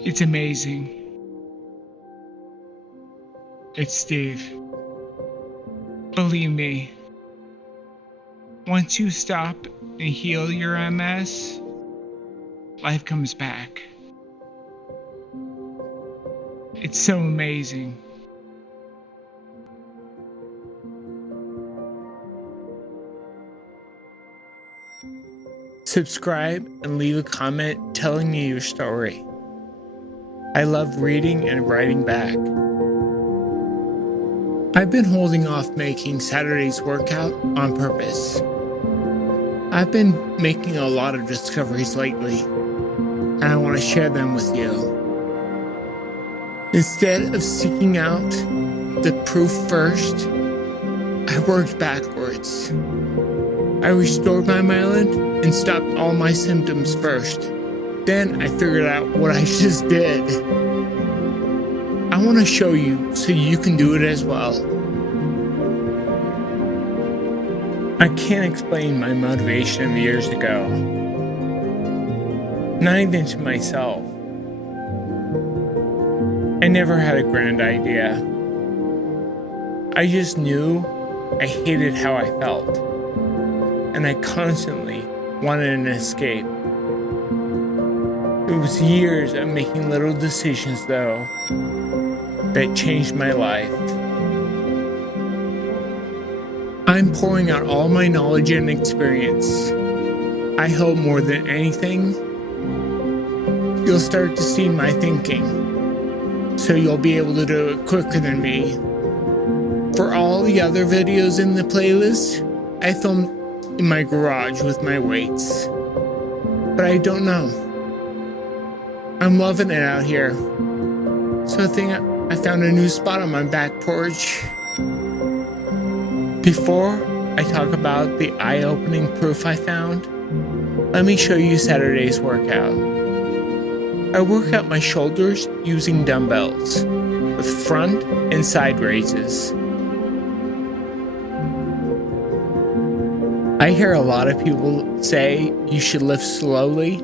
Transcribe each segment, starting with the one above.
It's amazing. It's Steve. Believe me, once you stop and heal your MS, life comes back. It's so amazing. Subscribe and leave a comment telling me your story. I love reading and writing back. I've been holding off making Saturday's workout on purpose. I've been making a lot of discoveries lately, and I want to share them with you. Instead of seeking out the proof first, I worked backwards. I restored my myelin and stopped all my symptoms first. Then I figured out what I just did. I want to show you so you can do it as well. I can't explain my motivation of years ago. Not even to myself. I never had a grand idea. I just knew I hated how I felt, and I constantly wanted an escape. It was years of making little decisions, though, that changed my life. I'm pouring out all my knowledge and experience. I hope more than anything, you'll start to see my thinking, so you'll be able to do it quicker than me. For all the other videos in the playlist, I filmed in my garage with my weights. But I don't know. I'm loving it out here. So I think I found a new spot on my back porch. Before I talk about the eye-opening proof I found, let me show you Saturday's workout. I work out my shoulders using dumbbells with front and side raises. I hear a lot of people say you should lift slowly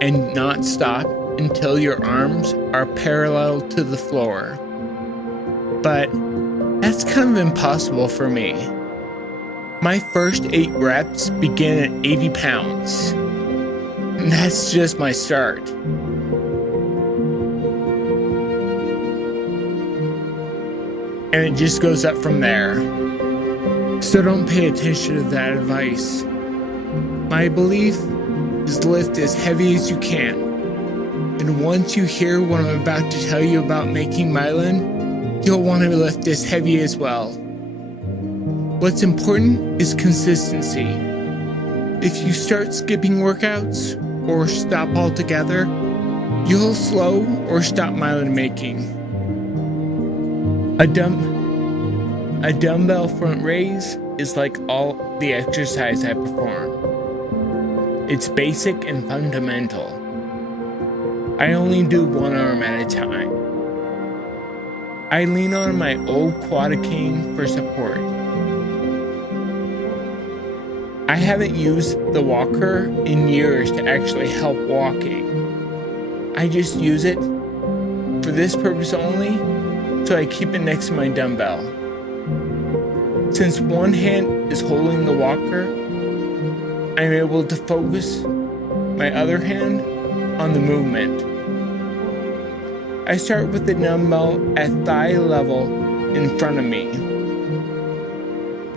and not stop until your arms are parallel to the floor. But that's kind of impossible for me. My first 8 reps begin at 80 pounds. And that's just my start. And it just goes up from there. So don't pay attention to that advice. My belief is lift as heavy as you can. And once you hear what I'm about to tell you about making myelin, you'll want to lift as heavy as well. What's important is consistency. If you start skipping workouts or stop altogether, you'll slow or stop myelin making. A dumbbell front raise is like all the exercise I perform. It's basic and fundamental. I only do one arm at a time. I lean on my old quad cane for support. I haven't used the walker in years to actually help walking. I just use it for this purpose only, so I keep it next to my dumbbell. Since one hand is holding the walker, I'm able to focus my other hand on the movement. I start with the dumbbell at thigh level in front of me.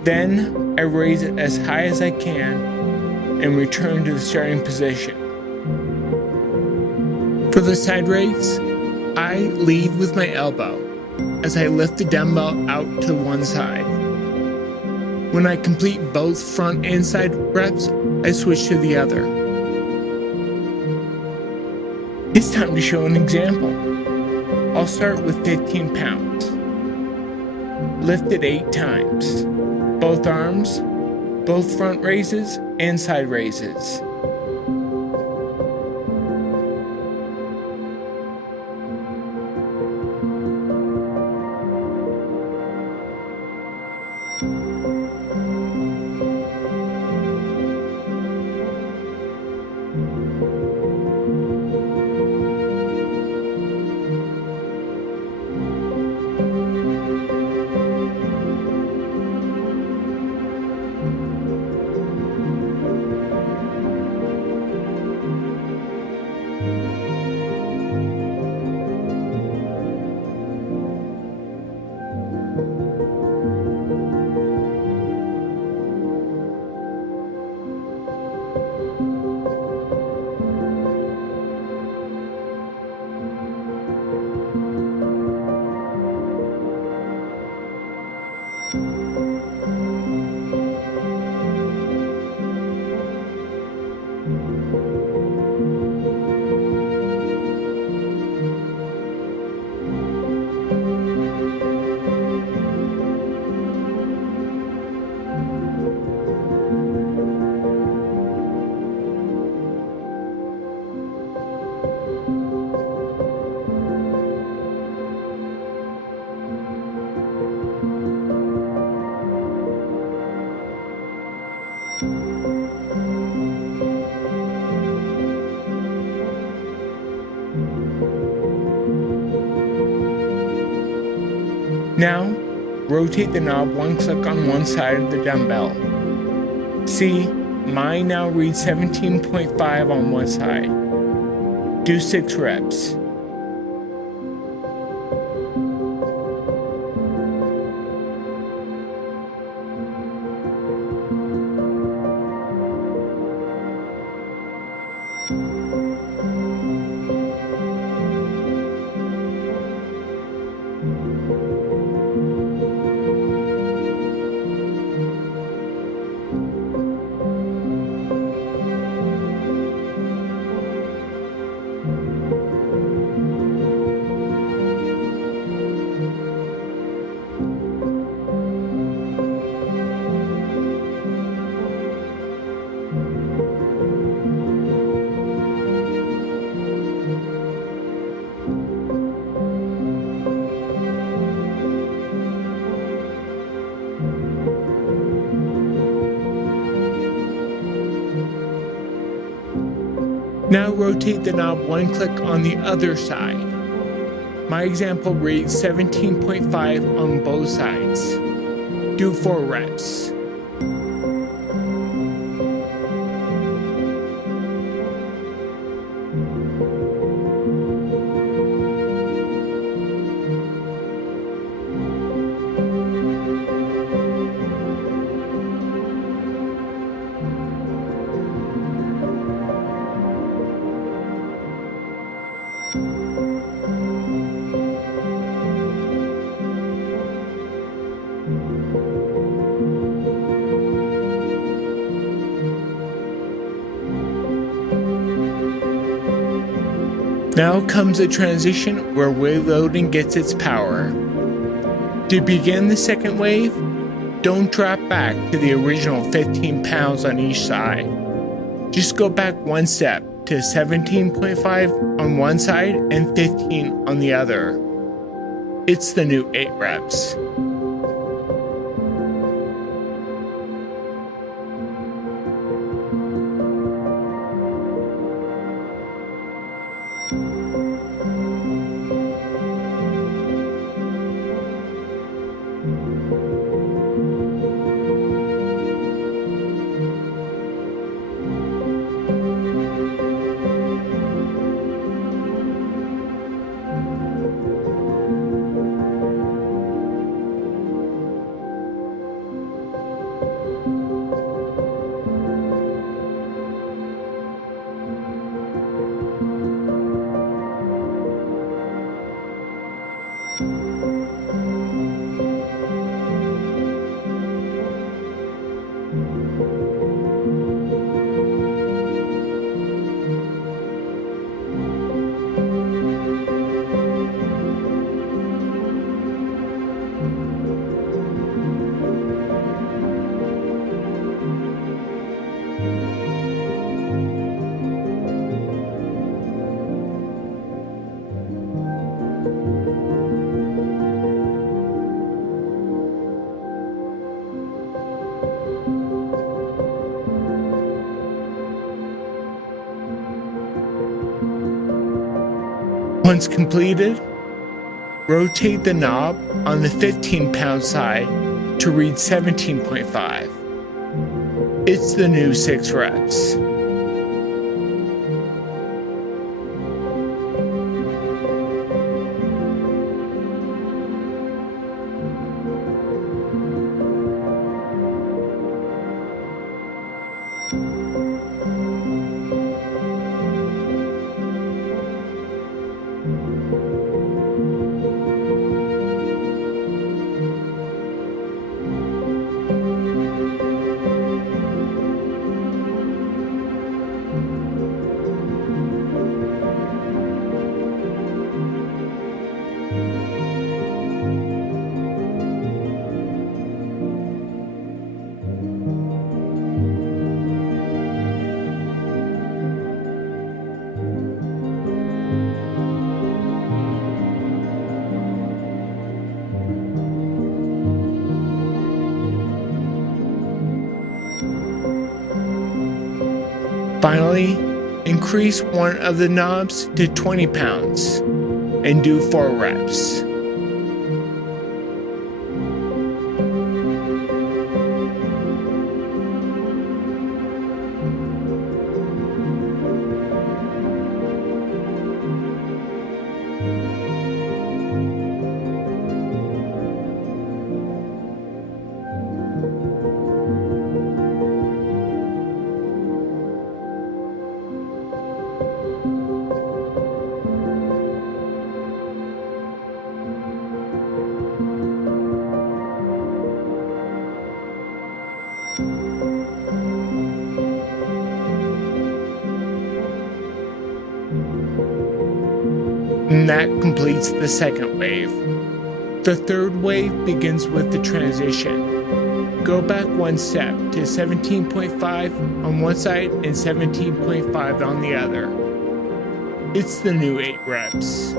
Then I raise it as high as I can and return to the starting position. For the side raise, I lead with my elbow as I lift the dumbbell out to one side. When I complete both front and side reps, I switch to the other. It's time to show an example. I'll start with 15 pounds. Lift it 8 times. Both arms, both front raises and side raises. Now, rotate the knob one click on one side of the dumbbell. See, mine now reads 17.5 on one side. Do 6 reps. Now rotate the knob one click on the other side. My example reads 17.5 on both sides. Do 4 reps. Now comes a transition where wave loading gets its power. To begin the second wave, don't drop back to the original 15 pounds on each side. Just go back one step to 17.5 on one side and 15 on the other. It's the new 8 reps. Once completed, rotate the knob on the 15-pound side to read 17.5. It's the new 6 reps. Finally, increase one of the knobs to 20 pounds and do 4 reps. And that completes the second wave. The third wave begins with the transition. Go back one step to 17.5 on one side and 17.5 on the other. It's the new 8 reps.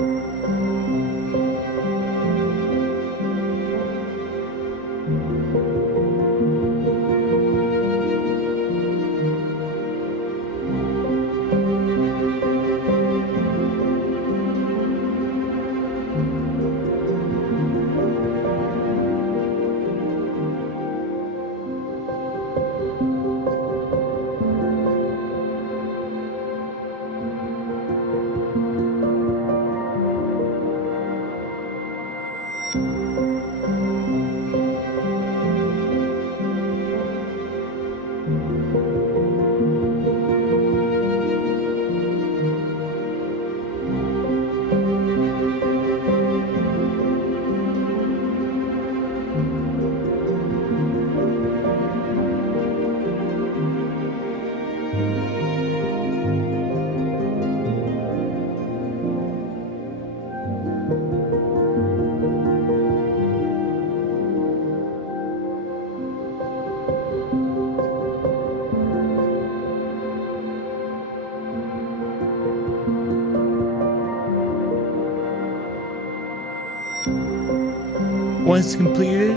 Once completed,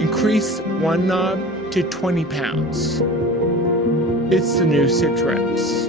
increase one knob to 20 pounds. It's the new 6 reps.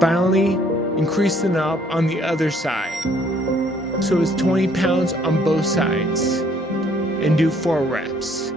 Finally, increase the knob on the other side, so it's 20 pounds on both sides, and do 4 reps.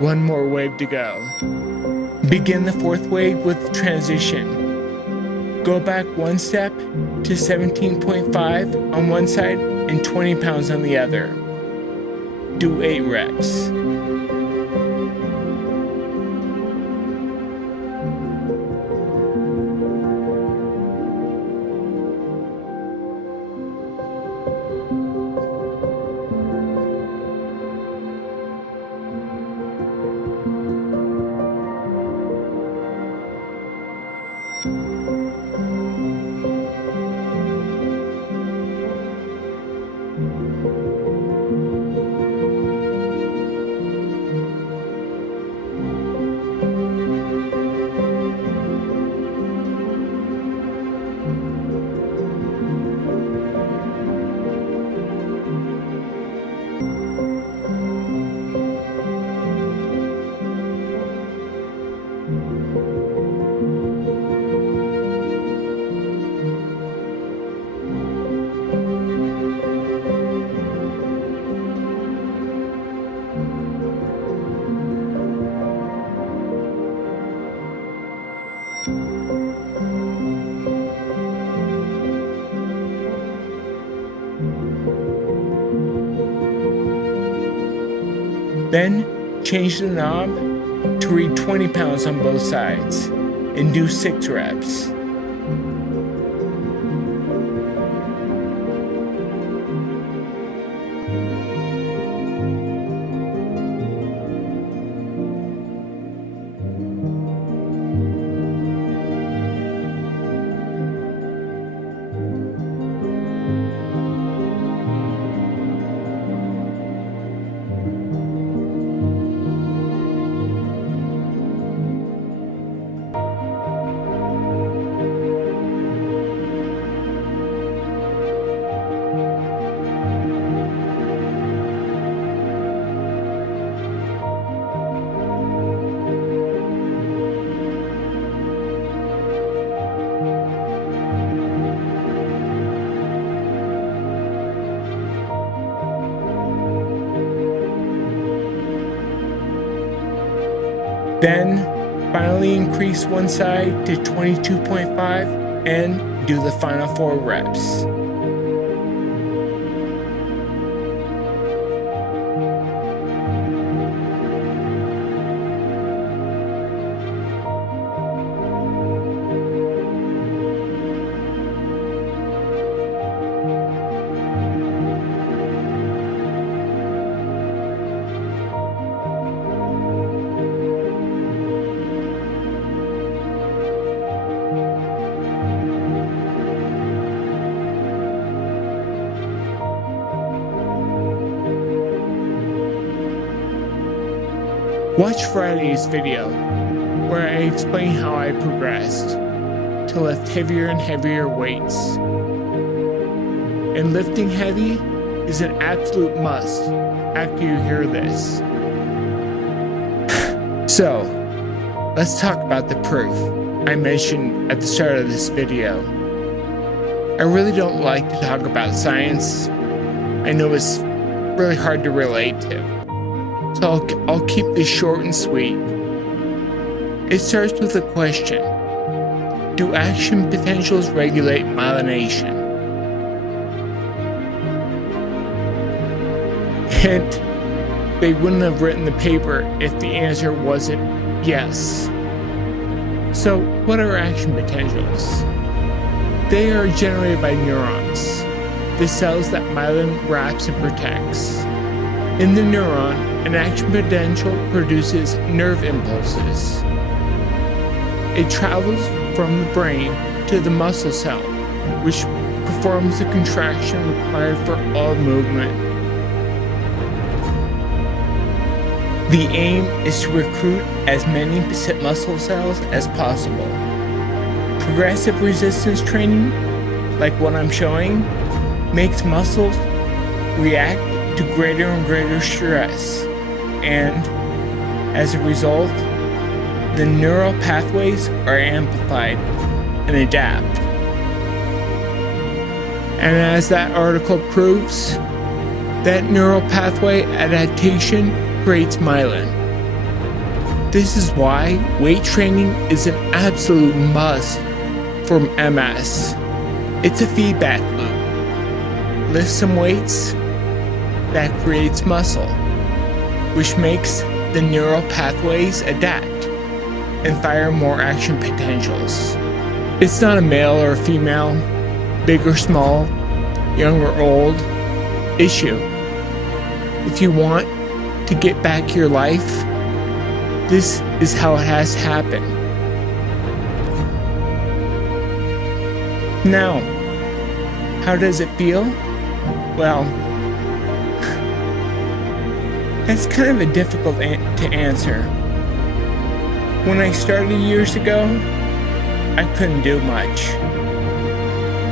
One more wave to go. Begin the 4th wave with transition. Go back one step to 17.5 on one side and 20 pounds on the other. Do 8 reps. Then change the knob to read 20 pounds on both sides and do 6 reps. Then finally increase one side to 22.5 and do the final 4 reps. Watch Friday's video, where I explain how I progressed to lift heavier and heavier weights. And lifting heavy is an absolute must after you hear this. So, let's talk about the proof I mentioned at the start of this video. I really don't like to talk about science. I know it's really hard to relate to. So I'll keep this short and sweet. It starts with a question. Do action potentials regulate myelination? Hint, they wouldn't have written the paper if the answer wasn't yes. So what are action potentials? They are generated by neurons, the cells that myelin wraps and protects. In the neuron, an action potential produces nerve impulses. It travels from the brain to the muscle cell, which performs the contraction required for all movement. The aim is to recruit as many muscle cells as possible. Progressive resistance training, like what I'm showing, makes muscles react to greater and greater stress, and as a result, the neural pathways are amplified and adapt. And as that article proves, that neural pathway adaptation creates myelin. This is why weight training is an absolute must for MS. It's a feedback loop. Lift some weights, that creates muscle, which makes the neural pathways adapt and fire more action potentials. It's not a male or a female, big or small, young or old issue. If you want to get back your life, this is how it has to happen. Now, how does it feel? Well, that's kind of a difficult to answer. When I started years ago, I couldn't do much.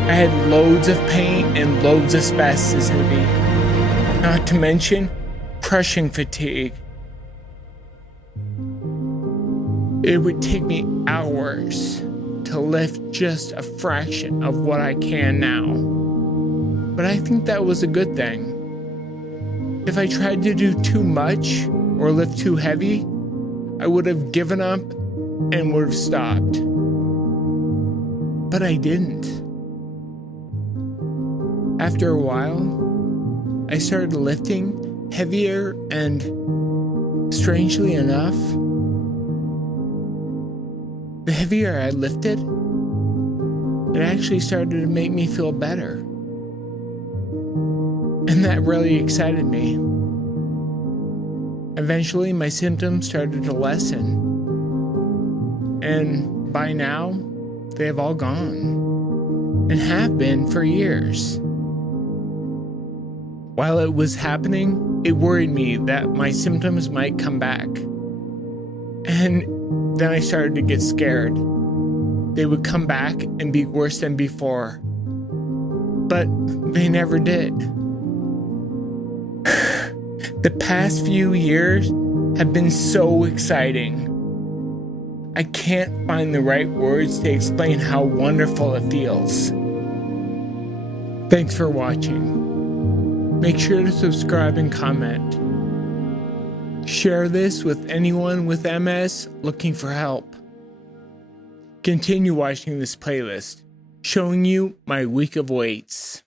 I had loads of pain and loads of spasticity, not to mention crushing fatigue. It would take me hours to lift just a fraction of what I can now. But I think that was a good thing. If I tried to do too much or lift too heavy, I would have given up and would have stopped. But I didn't. After a while, I started lifting heavier and Strangely enough, the heavier I lifted, it actually started to make me feel better. And that really excited me. Eventually, my symptoms started to lessen. And by now, they have all gone. And have been for years. While it was happening, it worried me that my symptoms might come back. And then I started to get scared. They would come back and be worse than before. But they never did. The past few years have been so exciting. I can't find the right words to explain how wonderful it feels. Thanks for watching. Make sure to subscribe and comment. Share this with anyone with MS looking for help. Continue watching this playlist, showing you my week of weights.